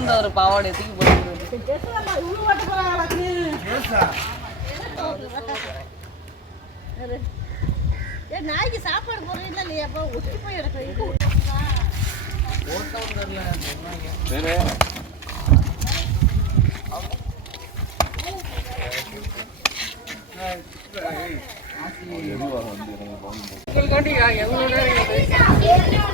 கலந்த ஒரு பாவாடை தூக்கி போட்டு நாய்க்கு சாப்பாடு போடுறீங்களா இல்லையா அப்போ ஒட்டி போய் எடுக்க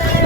புளி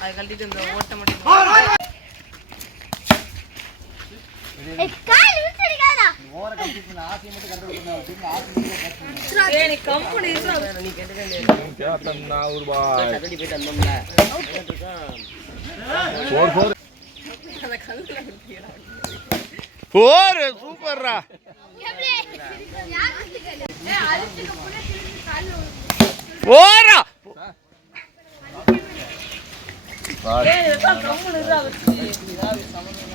அது கழட்டிட்டு இந்த ஓட்ட மட்டும் ஏய், நீ கம்பெனி நீ கேட்டுக்க கட்டடி போயிட்டு வந்தோம்ல. அந்த கல்லுல குத்திடா. போரு சூப்பர்ரா. போரா ஏய், இதுதான் கம்பெனி தான் வச்சு. இதாவது சம்மந்தம்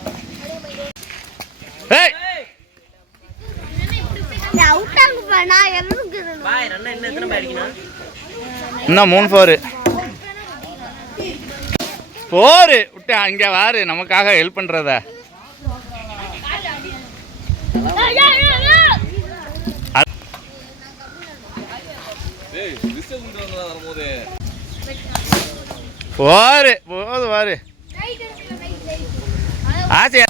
ஏய் நான் எதுக்கு பாய் ரெண்டா இன்னும் எத்தனை பாய் அடிக்கணும் இன்னும் மூணு ஃபோரு போரு. விட்டு அங்கே வாரு. நமக்காக ஹெல்ப் பண்ணுறத போரு. போது வாரு. ஆசையா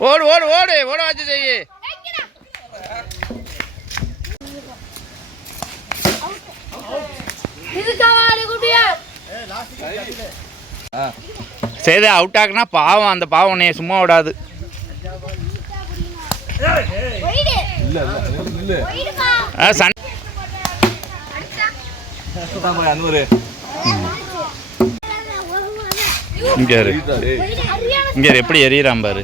ஓடு ஓடு ஓடு. ஓட வச்சு செய்யு சரி அவுட் ஆகுனா பாவம். அந்த பாவம் உன்னைய சும்மா விடாது. ஆ, சன் இங்க எப்படி எரியறான் பாரு.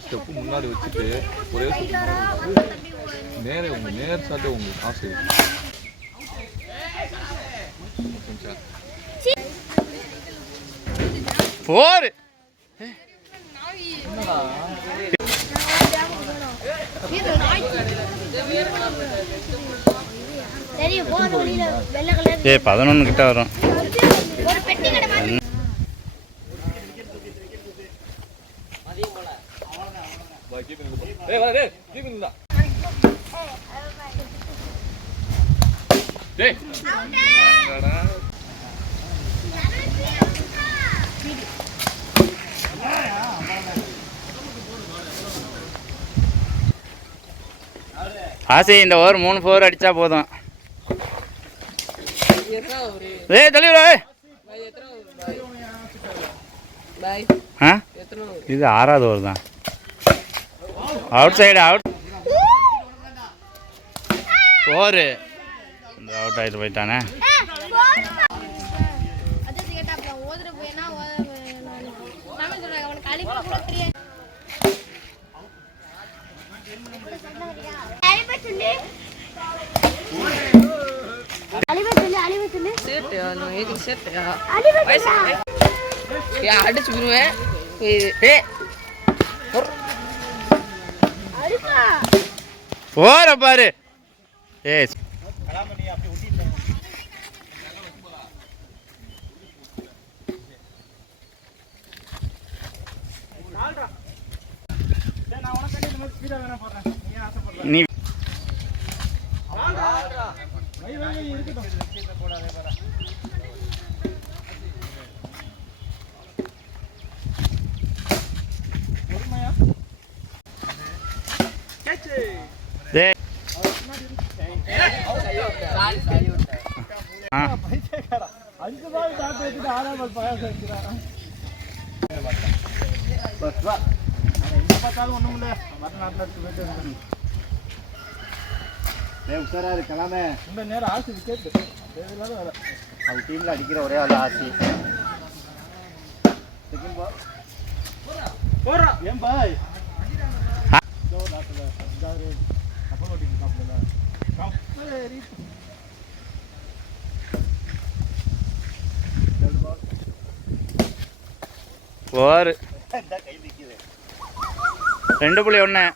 ஸ்டெப்பு முன்னாடி வச்சுட்டு ஒரே நேரே உங்க நேர் சாட்டே உங்க ஆசை போரு சரி போற வழியில வெள்ளை கலர் ஏ பதினொன்று கிட்ட வரும் ஒரு பெட்டி கடை மாதிரி ஏய் வா டேய் கீப் இந்தா டேய் ஆசை இந்த ஓவர் மூணு ஃபோர் அடிச்சா போதும். எத்தனை ஒரு இது ஆறாவது ஓவர் தான். அவுட் சைடு அவுட் ஃபோரு இந்த அவுட் ஆகிட்டு போயிட்டானே. அது கேட்டாப்ல ஓதுற போயினா தமிழ் சொல்றாங்க அவனுக்கு அழிப்ப வயசு ஏ அடிச்சு விடுவேன் ஏ அழிப்பா போற பாரு ஏய் நீ உஷாராரு கிளம்பு ரொம்ப நேரம் ஆசை விக்கெட் தேவையில்லாத வேலை அவங்க டீம்ல அடிக்கிற ஒரே ஆள் ஆசி செகண்ட் பால் போடுறா ஏன் பாய் போரு. ரெண்டு புள்ளி ஒன்று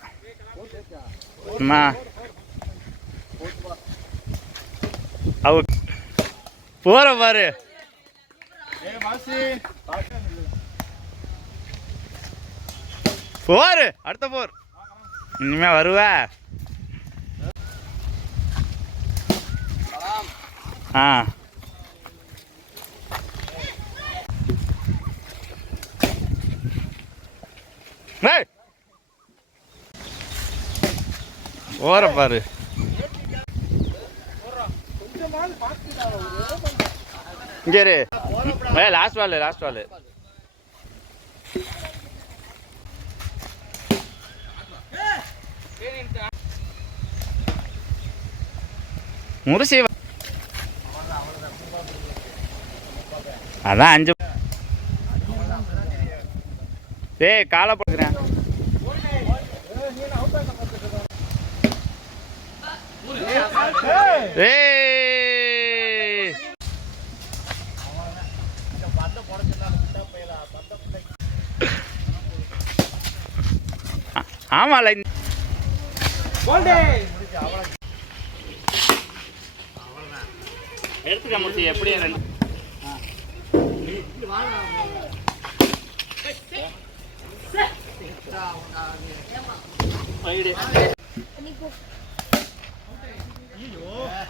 அம்மா. அவ போற பாரு போரு. போர். அடுத்த போர். இனிமே வருவ. ஆ. டேய். பாரு. இங்கே A last Lalu last Lalu Mursi அதான் அஞ்சு ஏய் காலை போட்டுக்கிறேன் ஏய் ஆ- ஆமால. எடுத்துக்க முடிச்சு எப்படி ரெண்டு.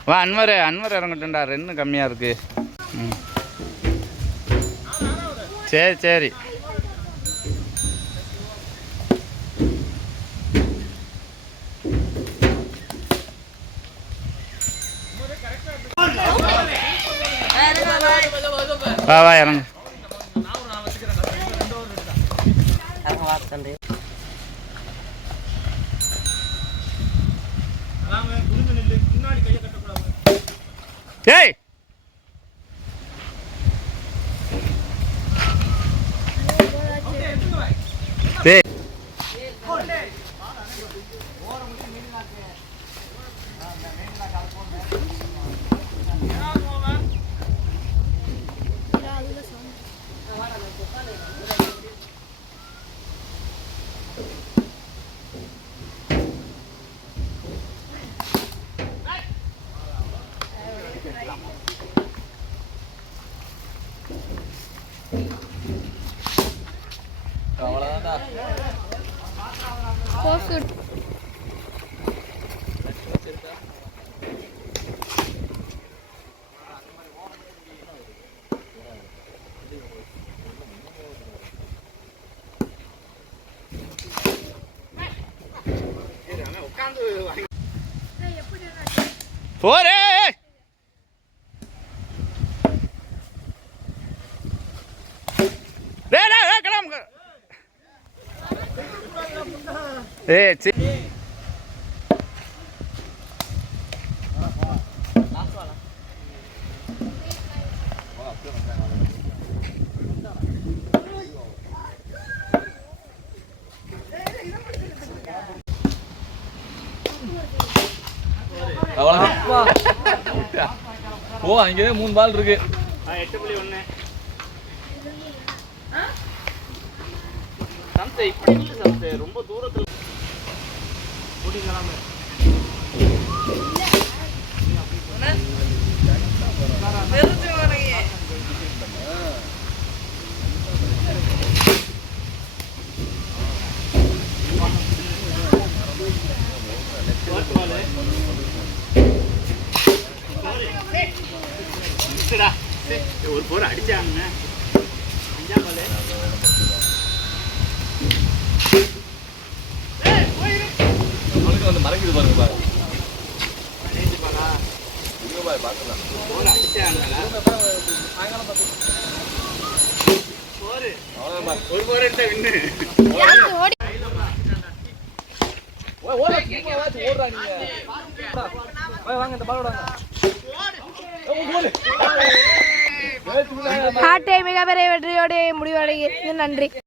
வா அன்வர் அன்வர் இறங்கட்டும்டா. ரெண்டு கம்மியாக இருக்கு. ம். சரி சரி. வா வா இறங்கு. ஏய் டேய் போக்கு போரே டேய் டேய் டேய் ஏய் சி அவ்வளோதான் ஓ அங்கே மூணு பால் இருக்கு. எட்டு புள்ளி ஒன்று சம்சை இப்படி இல்லை சம்சை ரொம்ப தூரத்தில் ஒரு போர் அடிச்சாங்க அஞ்சாம் அவனுக்கு வந்து மறைக்குது பாருங்க பாருங்க. பதினஞ்சு பாலா பாய் பார்க்கலாம் ஓடுறா நீங்க வாங்க இந்த பால் விடாங்க வெற்றியோடு முடிவடைகிறது நன்றி.